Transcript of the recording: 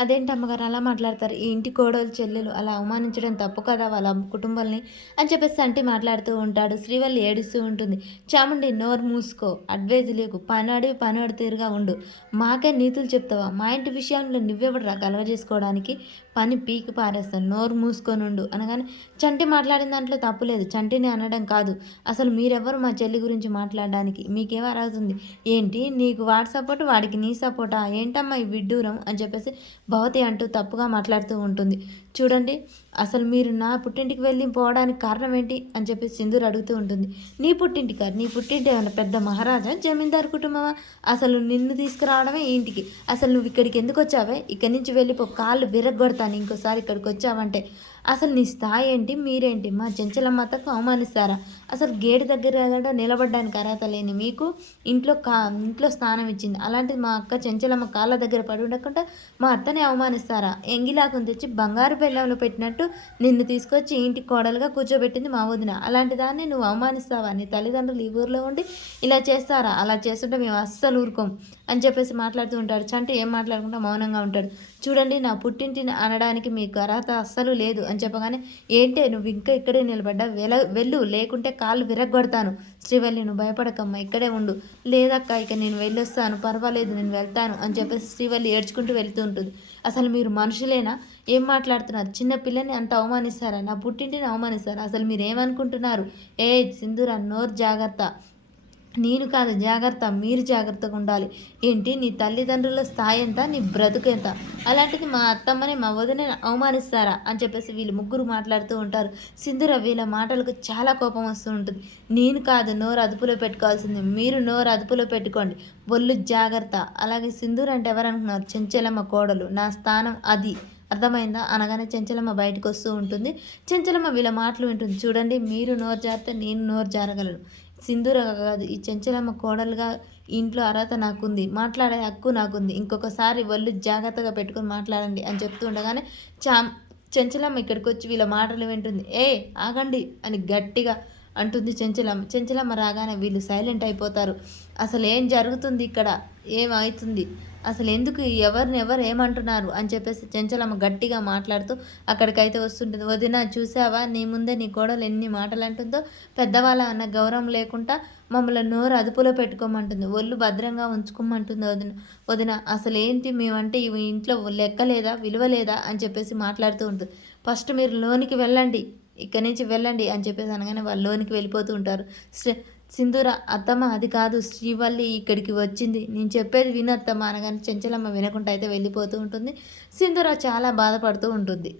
అదేంటి అమ్మగారు అలా మాట్లాడతారు? ఈ ఇంటి కోడలు, చెల్లెలు అలా అవమానించడం తప్పు కదా వాళ్ళ కుటుంబాల్ని అని చెప్పేసి అంటి మాట్లాడుతూ ఉంటాడు. శ్రీవల్లి ఏడుస్తూ ఉంటుంది. చాముండి నోరు మూసుకో, అడ్వైజ్ లేకు, పనడివి పనోడి తీరుగా ఉండు. మాకే నీతులు చెప్తావా? మా ఇంటి విషయంలో నువ్వెవడురా కలగజేసుకోవడానికి? పని పీకి పారేస్తాను. నోరు మూసుకొనుండు అనగానే చంటి మాట్లాడిన దాంట్లో తప్పు లేదు. చంటిని అనడం కాదు. అసలు మీరెవరు మా చెల్లి గురించి మాట్లాడడానికి? మీకేం అర్హత ఏంటి? నీకు వాడి సపోర్ట్, వాడికి నీ సపోర్టా? ఏంటమ్మా ఈ విడ్డూరం అని చెప్పేసి భవతి అంటూ తప్పుగా మాట్లాడుతూ ఉంటుంది. చూడండి, అసలు మీరు నా పుట్టింటికి వెళ్ళి పోవడానికి కారణం ఏంటి అని చెప్పి సింధూర్ అడుగుతూ ఉంటుంది. నీ పుట్టింటి కాదు, నీ పుట్టింటి ఏమైనా పెద్ద మహారాజా, జమీందారు కుటుంబమా? అసలు నిన్ను తీసుకురావడమే ఈ ఇంటికి. అసలు నువ్వు ఇక్కడికి ఎందుకు వచ్చావే? ఇక్కడి నుంచి వెళ్ళిపో, కాళ్ళు విరగొడతాను ఇంకోసారి ఇక్కడికి వచ్చావంటే. అసలు నీ స్థాయి ఏంటి, మీరేంటి? మా చెంచలమ్మతకు అవమానిస్తారా? అసలు గేటు దగ్గర నిలబడడానికి అర్హత లేని మీకు ఇంట్లో స్థానం ఇచ్చింది. అలాంటిది మా అక్క చెంచలమ్మ కాళ్ళ దగ్గర పడి ఉండకుండా మా అత్తని అవమానిస్తారా? ఎంగిలాకుని తెచ్చి బంగారు బెల్లంలో పెట్టినట్టు నిన్ను తీసుకొచ్చి ఇంటికి కోడలుగా కూర్చోబెట్టింది మా వదిన. అలాంటి దాన్ని నువ్వు అవమానిస్తావా? నీ తల్లిదండ్రులు ఈ ఊరిలో ఉండి ఇలా చేస్తారా? అలా చేస్తుంటే మేము అస్సలు ఊరుకోం అని చెప్పేసి మాట్లాడుతూ ఉంటాడు. చంటి ఏం మాట్లాడకుండా మౌనంగా ఉంటాడు. చూడండి, నా పుట్టింటిని అనడానికి మీకు అర్హత అస్సలు లేదు అని చెప్పగానే, ఏంటే నువ్వు ఇంకా ఇక్కడే నిలబడ్డా? వెళ్ళు, లేకుంటే కాళ్ళు విరగొడతాను. శ్రీవల్లి, నువ్వు భయపడకమ్మా, ఇక్కడే ఉండు. లేదక్క, ఇక నేను వెళ్ళొస్తాను, పర్వాలేదు, నేను వెళ్తాను అని చెప్పేసి శ్రీవల్లి ఏడ్చుకుంటూ వెళ్తూ ఉంటుంది. అసలు మీరు మనుషులేనా? ఏం మాట్లాడుతున్నారు? చిన్న పిల్లని అంత అవమానిస్తారా? నా పుట్టింటిని అవమానిస్తారా? అసలు మీరు ఏమనుకుంటున్నారు? ఏ సింధూర, నోరు జాగ్రత్త. నేను కాదు జాగ్రత్త, మీరు జాగ్రత్తగా ఉండాలి. ఏంటి, నీ తల్లిదండ్రుల స్థాయి ఎంత, నీ బ్రతుకు ఎంత? అలాంటిది మా అత్తమ్మని, మా వదినని అవమానిస్తారా అని చెప్పేసి వీళ్ళు ముగ్గురు మాట్లాడుతూ ఉంటారు. సింధూర వీళ్ళ మాటలకు చాలా కోపం వస్తూ ఉంటుంది. నేను కాదు నోరు అదుపులో పెట్టుకోవాల్సింది, మీరు నోరు అదుపులో పెట్టుకోండి. ఒళ్ళు జాగ్రత్త. అలాగే సింధూర అంటే ఎవరనుకున్నారు? చెంచలమ్మ కోడలు. నా స్థానం అది, అర్థమైందా అనగానే చెంచలమ్మ బయటకు వస్తూ ఉంటుంది. చెంచలమ్మ వీళ్ళ మాటలు వింటుంది. చూడండి, మీరు నోరు జారితే నేను నోరు జారగలను. సింధూర కాదు, ఈ చెంచలమ్మ కోడలుగా ఇంట్లో అర్హత నాకుంది, మాట్లాడే హక్కు నాకుంది. ఇంకొకసారి ఒళ్ళు జాగ్రత్తగా పెట్టుకుని మాట్లాడండి అని చెప్తూ ఉండగానే చెంచలమ్మ ఇక్కడికి వచ్చి వీళ్ళ మాటలు వింటుంది. ఆగండి అని గట్టిగా అంటుంది చెంచలమ్మ. చెంచలమ్మ రాగానే వీళ్ళు సైలెంట్ అయిపోతారు. అసలు ఏం జరుగుతుంది ఇక్కడ, ఏమవుతుంది, అసలు ఎందుకు, ఎవరు ఏమంటున్నారు అని చెప్పేసి చెంచలమ్మ గట్టిగా మాట్లాడుతూ అక్కడికైతే వస్తుంటుంది. వదిన, చూసావా, నీ ముందే నీ కోడలు ఎన్ని మాటలు అంటుందో? పెద్దవాళ్ళ అన్న గౌరవం లేకుండా మమ్మల్ని నోరు అదుపులో పెట్టుకోమంటుంది, ఒళ్ళు భద్రంగా ఉంచుకోమంటుంది. వదిన అసలు ఏంటి, మేమంటే ఇవి ఇంట్లో లెక్క లేదా, విలువ లేదా అని చెప్పేసి మాట్లాడుతూ ఉంటుంది. ఫస్ట్ మీరు లోనికి వెళ్ళండి, ఇక్కడి నుంచి వెళ్ళండి అని చెప్పేసి అనగానే వాళ్ళు లోనికి వెళ్ళిపోతూ ఉంటారు. సింధూర, అత్తమ్మ అది కాదు, శ్రీవల్లి ఇక్కడికి వచ్చింది, నేను చెప్పేది వినత్తమ్మ అనగానే చెంచలమ్మ వినకుండా అయితే వెళ్ళిపోతూ ఉంటుంది. సింధూర చాలా బాధపడుతూ ఉంటుంది.